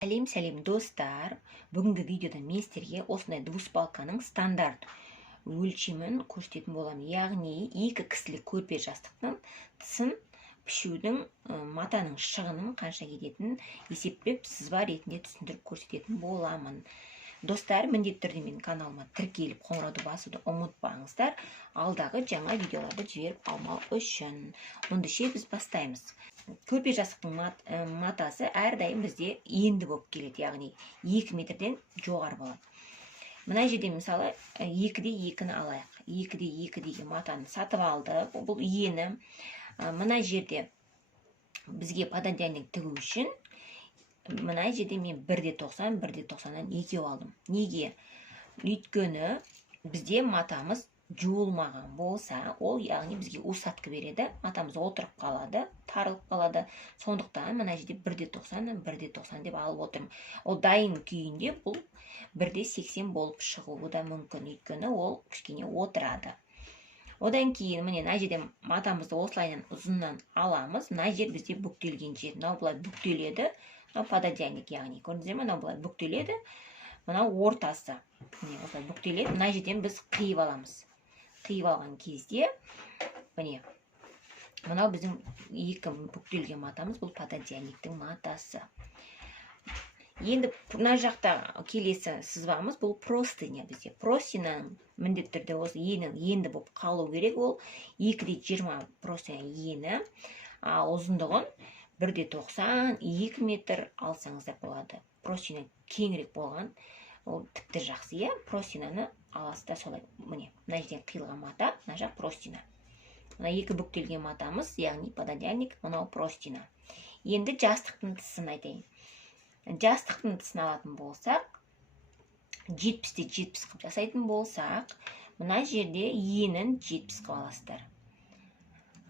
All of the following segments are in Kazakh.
Сәлем достар. Бүгінгі видеода мен сіздерге осындай двуспалканың стандарт өлшемін көрсететін боламын. Яғни екі кісілік көрпе жастықтың тысын пішудің матаның шығынын қанша кететінін есептеп сызба ретінде түсіндіріп көрсететін боламын. Достар, міндетті түрде менің каналыма тіркеліп қоңырауды басуды ұмытпаңыздар, алдағы жаңа видеоларды жіберіп алмау үшін. Ондайша біз бастаймыз. Көрпе жастықтың матасы әрдайым бізде енді болып келеді, яғни 2 метрден жоғары болады. Мына жерде мысалы 2-де 2-ні алайық. 2-де 2 деген матаны сатып алдық. Бұл ені. Мына жерде бізге пододеяльник тігу үшін мына жерде мен 1-де 90, 1-де 90-дан 2 алдым. Неге? Өйткені бізде матамыз жуылмаған болса, ол яғни бізге усатқы береді, матамыз отырып қалады, тарылып қалады. Сондықтан мына жерде 1-де 90, 1-де 90 деп алып отырмын. Ол дайын күйінде бұл 1-де 80 болып шығуы да мүмкін, өйткені ол кішкене отырады. Одан кейін міне мына жерде матамызды осылайынан ұзыннан аламыз. Мына жер бізде бүктелген жер. Мынау былай бүктеледі. Мынау пододеяльник, яғни көрдіңіздер ме? Мынау былай бүктеледі. Мынау ортасы. Міне осылай бүктеледі. Мына жерден біз қиып аламыз. Қиып алған кезде міне мынау біздің екі бүктелген матамыз, бұл пододеяльниктің матасы. Енді мына жақта келесі сызбамыз, бұл простыня бізде. Простыняның міндетті түрде осы енді болып қалу керек. Ол 2-де 20 простыня ені, ұзындығын 1-де 90, 2 метр алсаңыздар болады. Простыня кеңірек болған, ол тіпті жақсы, простыняны аласыздар солай. Міне мына жерден қиылған мата, мына жақ простыня. Мына екі бүктелген матамыз, яғни пододеяльник, мынау простыня. Енді жастықтың тысын айтайын. Жастықтың тысын алатын болсақ, 70-те 70 қып жасайтын болсақ, мына жерде енін 70 қып аласыздар.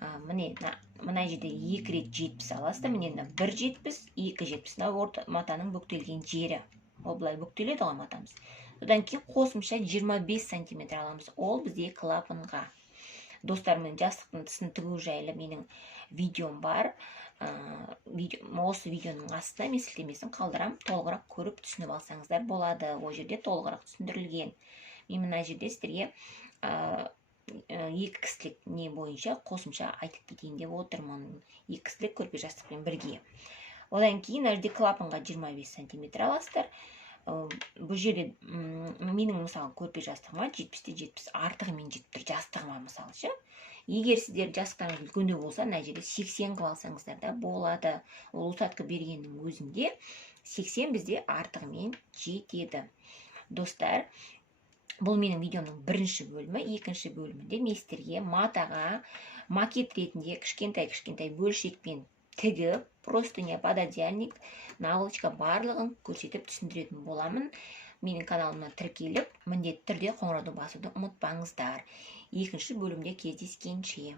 Мына жерде 2 рет 70 аласыздар. Міне 1,70, 2,70 матаның бүктелген жері. Ол былай бүктеледі ғой матамыз. Одан кейін қосымша 25 см аламыз. Ол бізде клапанға. Достар, мен жастықтың тысын тігу жайлы менің видеом бар. Осы видеоның астына мен сілтемесін қалдырам. Толығырақ көріп түсініп алсаңыздар болады. Ол жерде толығырақ түсіндірілген. Мен мына жерде сіздерге екі кісілік не бойынша қосымша айтып кетейін деп отырмын. Екі кісілік көрпе жастықпен бірге. Одан кейін мына жерде клапанға 25 см аласыздар. Бұл жерде менің мысалы көрпе жастығыма 70-те 70 артығымен жетіп тұр, жастығыма мысалы ше. Егер сіздер жастықтарыңыз үлкендеу болса, мына жерде 80 қып алсаңыздар да болады. Ол усатқы бергеннің өзінде 80 бізде артығымен жетеді. Достар, бұл менің видеомның бірінші бөлімі. Екінші бөлімінде мен сіздерге матаға макет ретінде кішкентай бөлшекпен тігіп, простыня, пододеяльник, наволочка барлығын көрсетіп түсіндіретін боламын. Менің каналыма тіркеліп, міндетті түрде қоңырауды басуды ұмытпаңыздар. Екінші бөлімде кездескенше.